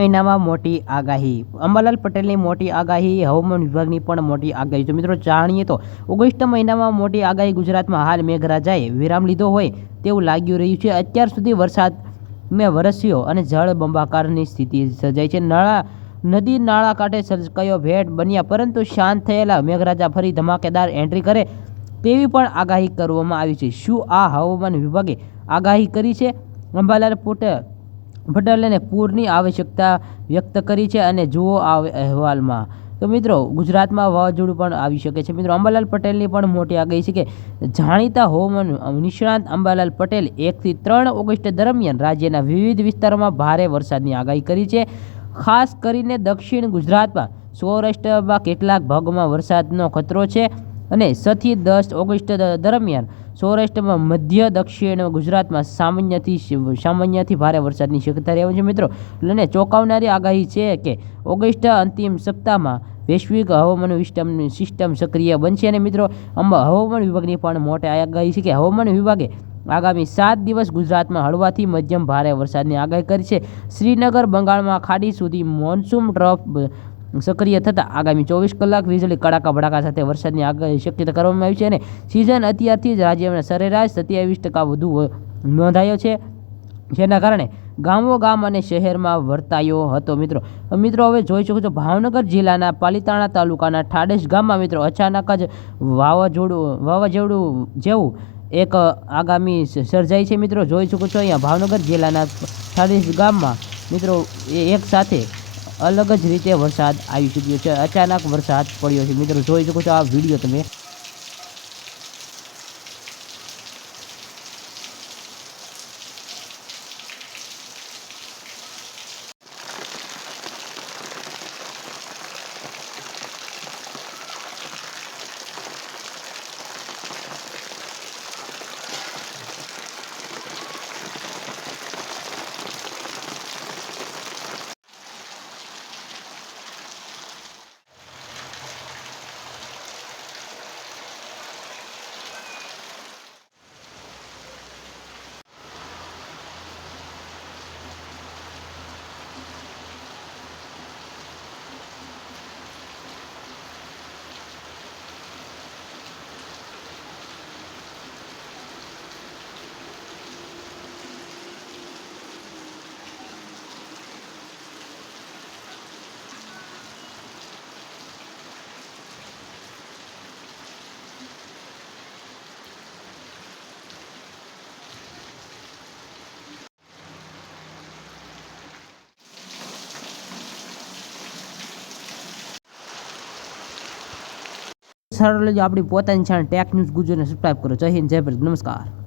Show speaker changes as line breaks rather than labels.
મહિનામાં મોટી આગાહી. અંબાલાલ પટેલની મોટી આગાહી, હવામાન વિભાગની પણ મોટી આગાહી. તો મિત્રો જાણીએ તો ઓગસ્ટ મહિનામાં મોટી આગાહી ગુજરાતમાં હાલ મેઘરાજાએ વિરામ લીધો હોય તેવું લાગ્યું રહ્યું છે. અત્યાર સુધી વરસાદ મેં વરસ્યો અને જળ બંબાકારની સ્થિતિ સર્જાઈ છે. નાળા, નદી નાળા કાંઠે સર્જકાયો ભેટ બન્યા પરંતુ શાંત થયેલા મેઘરાજા ફરી ધમાકેદાર એન્ટ્રી કરે તેવી પણ આગાહી કરવામાં આવી છે. શું આ હવામાન વિભાગે આગાહી કરી છે? અંબાલાલ પટેલ પટેલે પૂરની આવશ્યકતા વ્યક્ત કરી છે અને જુઓ આ અહેવાલમાં. તો મિત્રો, ગુજરાતમાં વાવાઝોડું પણ આવી શકે છે. મિત્રો, અંબાલાલ પટેલની પણ મોટી આગાહી છે કે જાણીતા હવામાન નિષ્ણાંત અંબાલાલ પટેલ એકથી ત્રણ ઓગસ્ટ દરમિયાન રાજ્યના વિવિધ વિસ્તારોમાં ભારે વરસાદની આગાહી કરી છે. ખાસ કરીને દક્ષિણ ગુજરાતમાં સૌરાષ્ટ્રમાં કેટલાક ભાગોમાં વરસાદનો ખતરો છે. અને છથી દસ ઓગસ્ટ દરમિયાન સૌરાષ્ટ્રમાં મધ્ય દક્ષિણ ગુજરાતમાં સામાન્યથી સામાન્યથી ભારે વરસાદની શક્યતા રહેવાની છે મિત્રો. અને ચોંકાવનારી આગાહી છે કે ઓગસ્ટ અંતિમ સપ્તાહમાં વૈશ્વિક હવામાન સિસ્ટમ સિસ્ટમ સક્રિય બનશે. અને મિત્રો હવામાન વિભાગની પણ મોટી આગાહી છે કે હવામાન વિભાગે આગામી સાત દિવસ ગુજરાતમાં હળવાથી મધ્યમ ભારે વરસાદની આગાહી કરી છે. શ્રીનગર, બંગાળમાં ખાડી સુધી મોન્સૂન ટ્રફ સક્રિય થતાં આગામી ચોવીસ કલાક વીજળી, કડાકા, ભડાકા સાથે વરસાદની આગાહી શક્યતા કરવામાં આવી છે અને સિઝન અત્યારથી જ રાજ્યમાં સરેરાશ સત્યાવીસ ટકા વધુ નોંધાયો છે. જેના કારણે ગામો ગામ અને શહેરમાં વર્તાયો હતો મિત્રો. મિત્રો, હવે જોઈ શકો છો ભાવનગર જિલ્લાના પાલિતાણા તાલુકાના ઠાડેશ ગામમાં મિત્રો અચાનક જ વાવાઝોડું વાવાઝોડું જેવું એક આગામી સર્જાઈ છે મિત્રો. જોઈ શકો છો અહીંયા ભાવનગર જિલ્લાના ઠાડેશ ગામમાં મિત્રો એક સાથે અલગ જ રીતે વરસાદ આવી ચૂક્યો છે. અચાનક વરસાદ પડ્યો છે. મિત્રો, જોઈ શકો છો આ વીડિયો તમે. સરળ આપણી પોતાની ચેનલ ટેક ન્યૂઝ ગુજરાતને સબસ્ક્રાઈબ કરો. જય હિન્દ જય ભારત. નમસ્કાર.